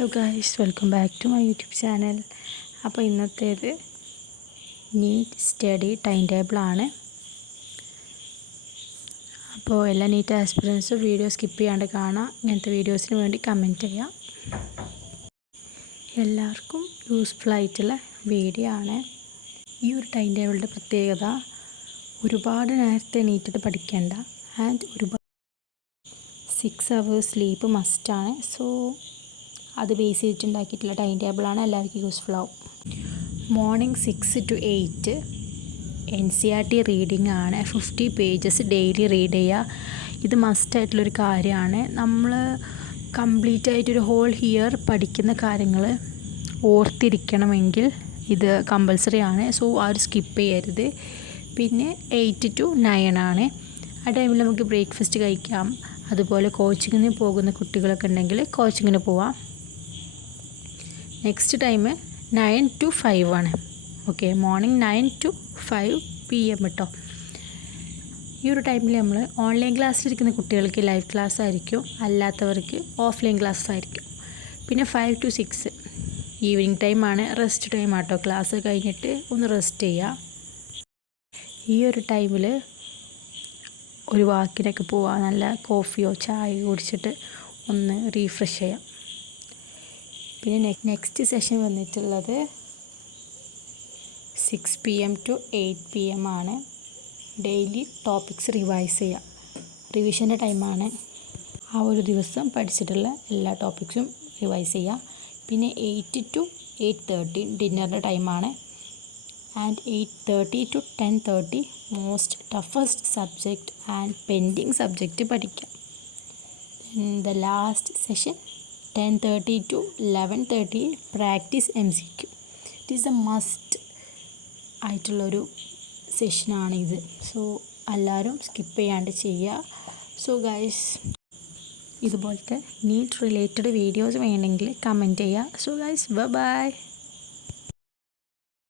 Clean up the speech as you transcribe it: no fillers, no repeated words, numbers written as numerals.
Hello guys, welcome back to my YouTube channel. അപ്പോൾ ഇന്നത്തേത് NEET study time ടേബിളാണ്. അപ്പോൾ എല്ലാ നീറ്റ് ആസ്പിറൻസും വീഡിയോ സ്കിപ്പ് ചെയ്യാണ്ട് കാണാം. ഇങ്ങനത്തെ വീഡിയോസിന് വേണ്ടി കമൻറ്റ് ചെയ്യാം. എല്ലാവർക്കും യൂസ്ഫുൾ ആയിട്ടുള്ള വീഡിയോ ആണ്. ഈ ഒരു ടൈം ടേബിളിൻ്റെ പ്രത്യേകത ഒരുപാട് നേരത്തെ എണീറ്റിട്ട് പഠിക്കേണ്ട ആൻഡ് ഒരുപാട് 6 hours സ്ലീപ്പ് മസ്റ്റാണ്. സോ അത് ബേസ് ചെയ്തിട്ടുണ്ടാക്കിയിട്ടുള്ള ടൈം ടേബിളാണ്. എല്ലാവർക്കും യൂസ്ഫുൾ ആവും. മോർണിംഗ് 6 to 8 NCERT റീഡിംഗ് ആണ്. 50 pages ഡെയിലി റീഡ് ചെയ്യുക. ഇത് മസ്റ്റായിട്ടുള്ളൊരു കാര്യമാണ്. നമ്മൾ കംപ്ലീറ്റ് ആയിട്ടൊരു ഹോൾ ഇയർ പഠിക്കുന്ന കാര്യങ്ങൾ ഓർത്തിരിക്കണമെങ്കിൽ ഇത് കമ്പൽസറി ആണ്. സോ ആരും സ്കിപ്പ് ചെയ്യരുത്. പിന്നെ 8 to 9 ആണ്. ആ ടൈമിൽ നമുക്ക് ബ്രേക്ക്ഫാസ്റ്റ് കഴിക്കാം. അതുപോലെ കോച്ചിങ്ങിന് പോകുന്ന കുട്ടികളൊക്കെ ഉണ്ടെങ്കിൽ കോച്ചിങ്ങിന് പോവാം. നെക്സ്റ്റ് ടൈം 9 to 5 ആണ്. ഓക്കെ, മോർണിംഗ് 9 to 5 PM കേട്ടോ. ഈ ഒരു ടൈമിൽ നമ്മൾ ഓൺലൈൻ ക്ലാസ്സിലിരിക്കുന്ന കുട്ടികൾക്ക് ലൈവ് ക്ലാസ് ആയിരിക്കും, അല്ലാത്തവർക്ക് ഓഫ്ലൈൻ ക്ലാസ് ആയിരിക്കും. പിന്നെ 5 to 6 ഈവനിങ് ടൈമാണ്, റെസ്റ്റ് ടൈം ആട്ടോ. ക്ലാസ് കഴിഞ്ഞിട്ട് ഒന്ന് റെസ്റ്റ് ചെയ്യുക. ഈ ഒരു ടൈമിൽ ഒരു വാക്കിനൊക്കെ പോവാം, നല്ല കോഫിയോ ചായയോ കുടിച്ചിട്ട് ഒന്ന് റീഫ്രഷ് ചെയ്യാം. പിന്നെ നെക്സ്റ്റ് സെഷൻ വന്നിട്ടുള്ളത് 6 PM to 8 PM ആണ്. ഡെയിലി ടോപ്പിക്സ് റിവൈസ് ചെയ്യുക. റിവിഷൻ്റെ ടൈമാണ്. ആ ഒരു ദിവസം പഠിച്ചിട്ടുള്ള എല്ലാ ടോപ്പിക്സും റിവൈസ് ചെയ്യുക. പിന്നെ 8 to 8:30 ഡിന്നറിൻ്റെ ടൈമാണ്. And 8:30 to 10:30 most toughest subject and pending subject പഠിക്കാം. The last session 10:30 to 11:30 practice MCQ. It is a must ആയിട്ടുള്ളൊരു സെഷനാണിത്. സോ എല്ലാവരും സ്കിപ്പ് ചെയ്യാണ്ട് ചെയ്യുക. സോ ഗൈസ്, ഇതുപോലത്തെ നീറ്റ് റിലേറ്റഡ് വീഡിയോസ് വേണമെങ്കിൽ കമൻറ്റ് ചെയ്യുക. So guys, by.